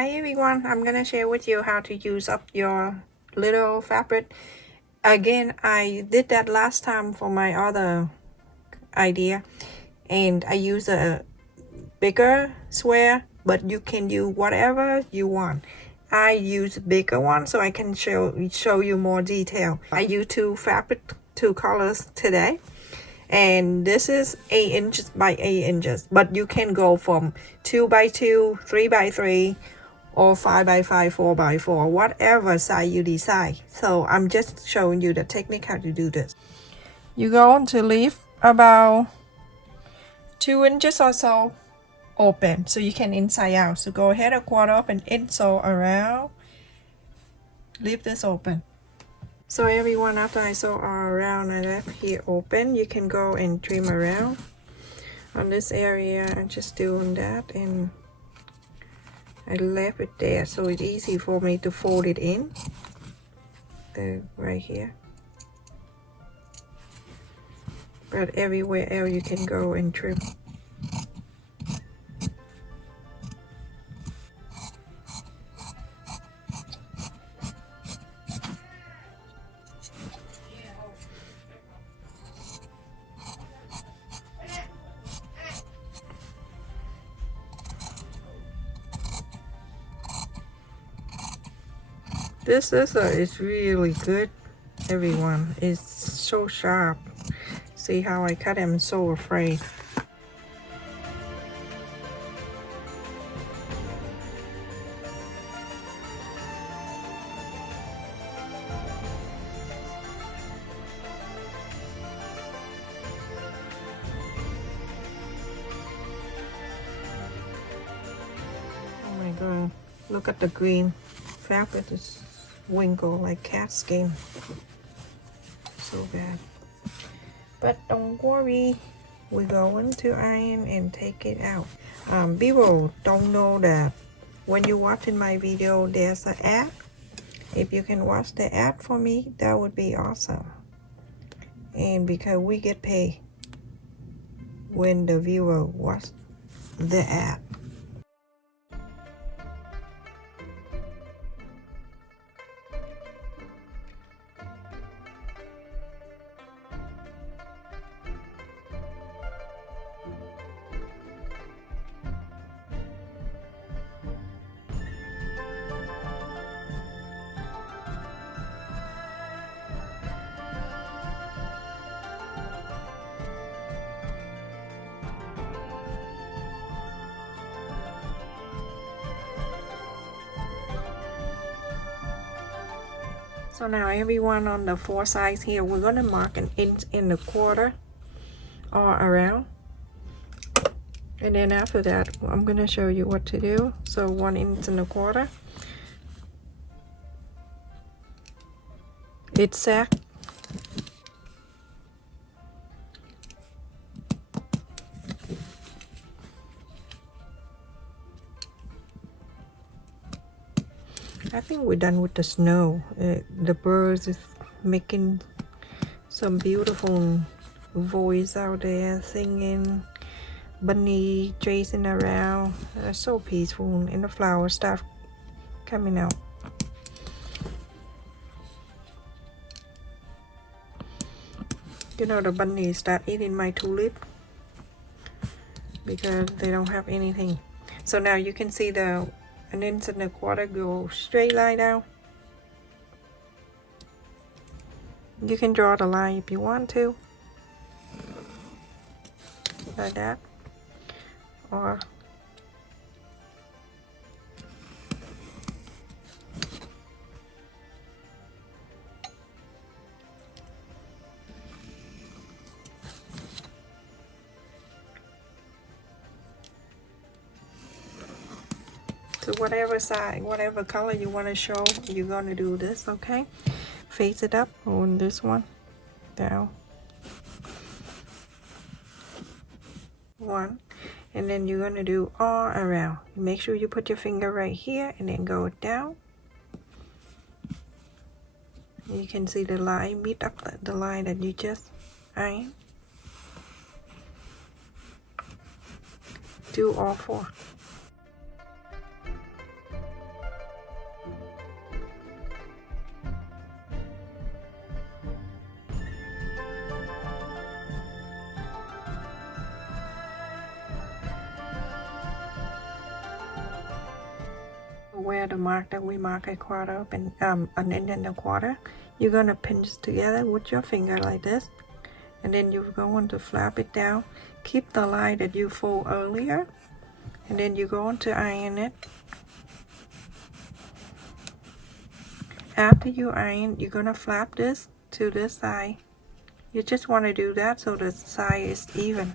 Hi everyone, I'm gonna share with you how to use up your little fabric. Again, I did that last time for my other idea, and I use a bigger square, but you can use whatever you want. I use a bigger one so I can show you more detail. I use two colors today. And this is 8 inches by 8 inches, but you can go from 2 by 2, 3 by 3, or 5 by 5, 4 by 4, whatever size you decide. So I'm just showing you the technique how to do this. You're going to leave about 2 inches or so open so you can inside out. So go ahead a quarter up and insole around. Leave this open. So everyone, after I sew all around, I left here open. You can go and trim around on this area. I'm just doing that, and I left it there so it's easy for me to fold it in. Right here. But everywhere else you can go and trim. This scissor is really good, everyone. It's so sharp. See how I cut it? I'm so afraid. Oh my god, look at the green fabric. Is wrinkled like cat skin. So bad. But don't worry, we're going to iron and take it out. People don't know that when you're watching my video, there's an ad. If you can watch the ad for me, that would be awesome. And because we get paid when the viewer watch the ad. So now everyone, on the four sides here, we're gonna mark an inch and a quarter all around. And then after that, I'm gonna show you what to do. So 1 inch and a quarter. It's sack. I think we're done with the snow. The birds is making some beautiful voice out there, singing, bunny chasing around. So peaceful, and the flowers start coming out. You know, the bunnies start eating my tulip because they don't have anything. So now you can see the 1 inch and a quarter go straight line down. You can draw the line if you want to, like that, or so whatever side, whatever color you want to show, you're going to do this. Okay, face it up on this one, down, 1, and then you're going to do all around. Make sure you put your finger right here and then go down. You can see the line meet up the line that you just ironed. Do all 4. where the mark that we mark a quarter and an inch and a quarter, you're gonna pinch together with your finger like this, and then you're going to flap it down. Keep the line that you fold earlier, and then you're going to iron it. After you iron, you're gonna flap this to this side. You just want to do that so the side is even.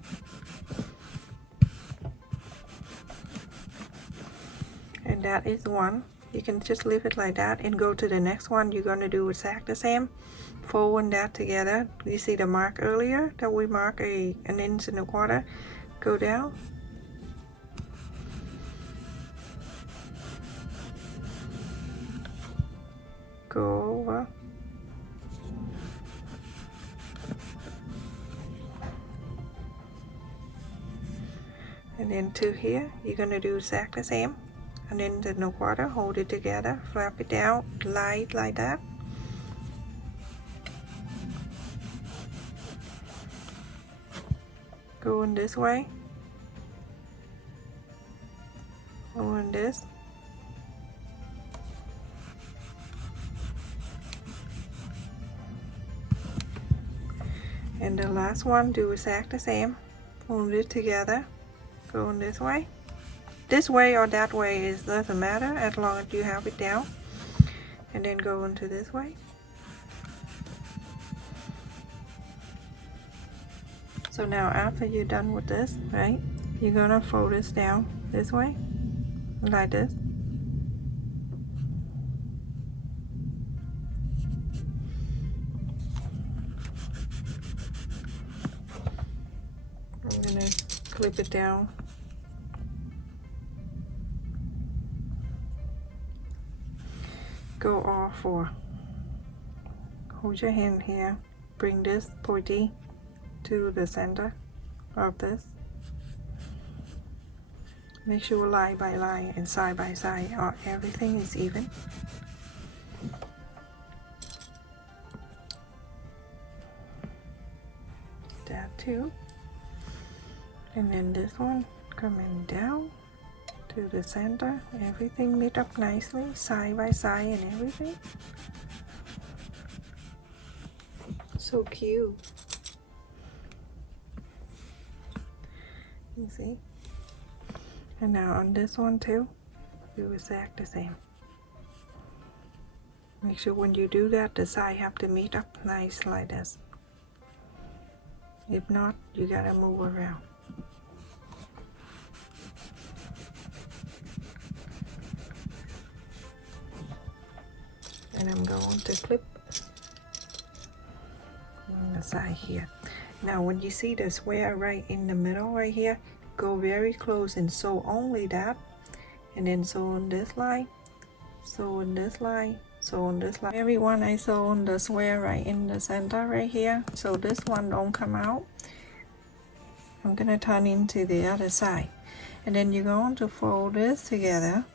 And that is one. You can just leave it like that and go to the next one. You're going to do exactly the same. Folding that together. You see the mark earlier that we mark an inch and a quarter. Go down. Go over. And then to here, you're going to do exactly the same. And then the no quarter, hold it together, flap it down, lie it like that. Going this way. Going this. And the last one, do exactly the same. Hold it together, going this way. This way or that way, it doesn't matter as long as you have it down. And then go into this way. So now after you're done with this, right, you're gonna fold this down this way, like this. I'm gonna clip it down. Go all four. Hold your hand here. Bring this pointy to the center of this. Make sure line by line and side by side or everything is even. That too. And then this one coming down to the center. Everything meet up nicely, side by side and everything. So cute. You see? And now on this one too, do exactly the same. Make sure when you do that, the side have to meet up nice like this. If not, you gotta move around. And I'm going to clip on the side here. Now when you see the square right in the middle right here, go very close and sew only that, and then sew on this line, sew on this line, sew on this line. Everyone, I sew on the square right in the center right here, so this one don't come out. I'm gonna turn into the other side, and then you're going to fold this together.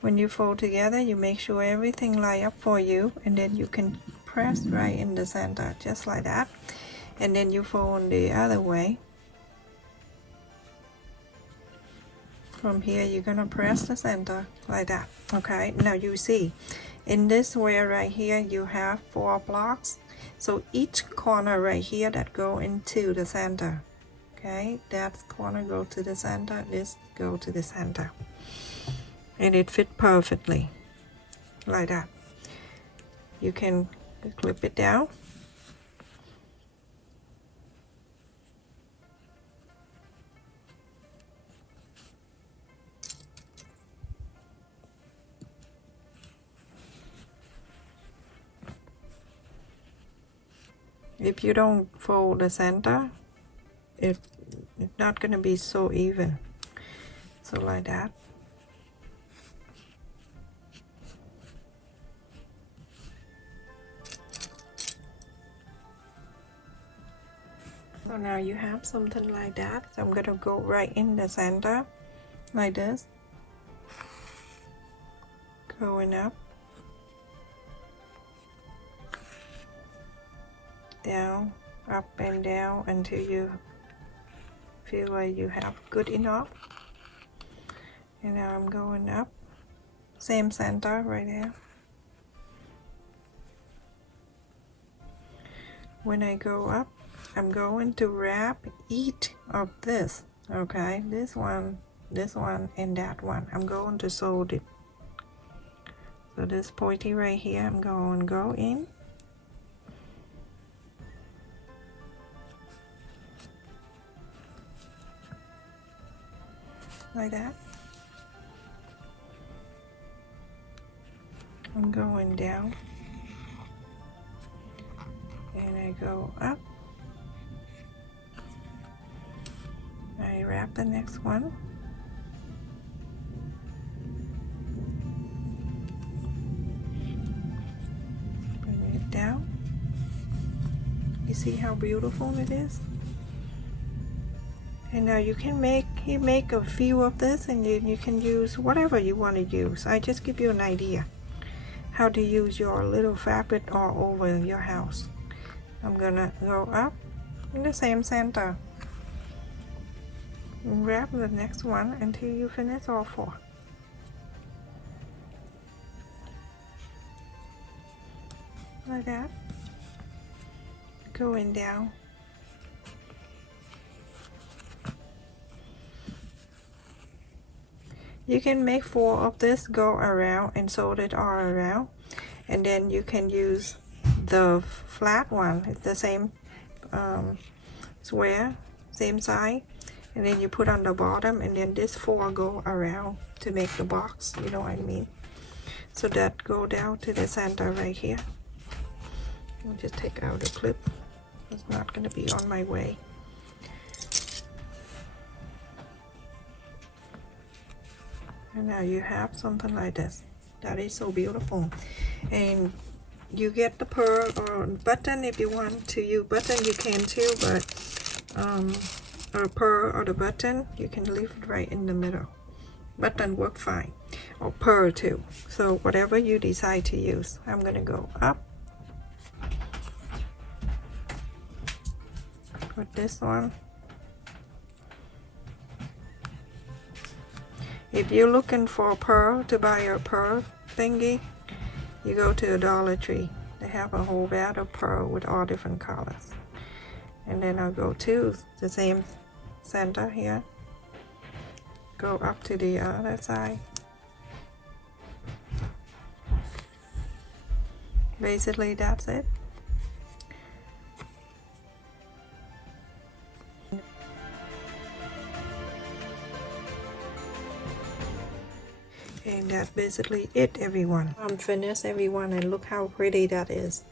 When you fold together, you make sure everything line up for you, and then you can press right in the center, just like that. And then you fold the other way. From here, you're gonna press the center like that. Okay, now you see, in this square right here, you have 4 blocks. So each corner right here that go into the center. Okay, that corner go to the center, this go to the center. And it fit perfectly, like that. You can clip it down. If you don't fold the center, it's not gonna be so even. So like that. So now you have something like that. So I'm gonna go right in the center, like this. Going up. Down, up and down until you feel like you have good enough. And now I'm going up same center right there. When I go up, I'm going to wrap each of this, okay, this one, and that one. I'm going to sew it. So this pointy right here, I'm going to go in. Like that. I'm going down. And I go up. I wrap the next one. Bring it down. You see how beautiful it is? And now you can make a few of this, and you can use whatever you want to use. I just give you an idea how to use your little fabric all over your house. I'm gonna go up in the same center and wrap the next one until you finish all four. Like that. Going down. You can make 4 of this, go around and sew it all around, and then you can use the flat one. It's the same square, same size, and then you put on the bottom, and then this 4 go around to make the box, you know what I mean? So that go down to the center right here. I'll just take out the clip. It's not going to be on my way. And now you have something like this. That is so beautiful. And you get the pearl or button. If you want to use button, you can too, but or pearl or the button, you can leave it right in the middle. Button work fine, or pearl too. So whatever you decide to use. I'm gonna go up. Put this one. If you're looking for a pearl, to buy a pearl thingy, you go to a Dollar Tree. They have a whole bag of pearl with all different colors. And then I'll go to the same center here. Go up to the other side. Basically, that's it. And that's basically it, everyone. I'm finished, everyone, and look how pretty that is.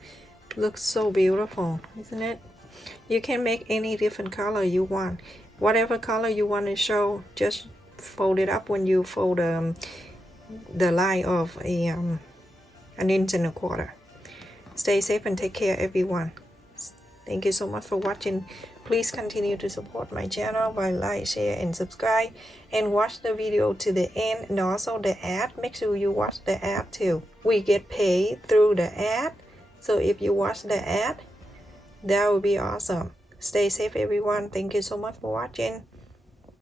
Looks so beautiful, isn't it? You can make any different color you want. Whatever color you want to show, just fold it up when you fold the line of an 1.25 inch. Stay safe and take care, everyone. Thank you so much for watching. Please continue to support my channel by like, share, and subscribe, and watch the video to the end, and also the ad. Make sure you watch the ad too. We get paid through the ad, so if you watch the ad, that would be awesome. Stay safe, everyone. Thank you so much for watching.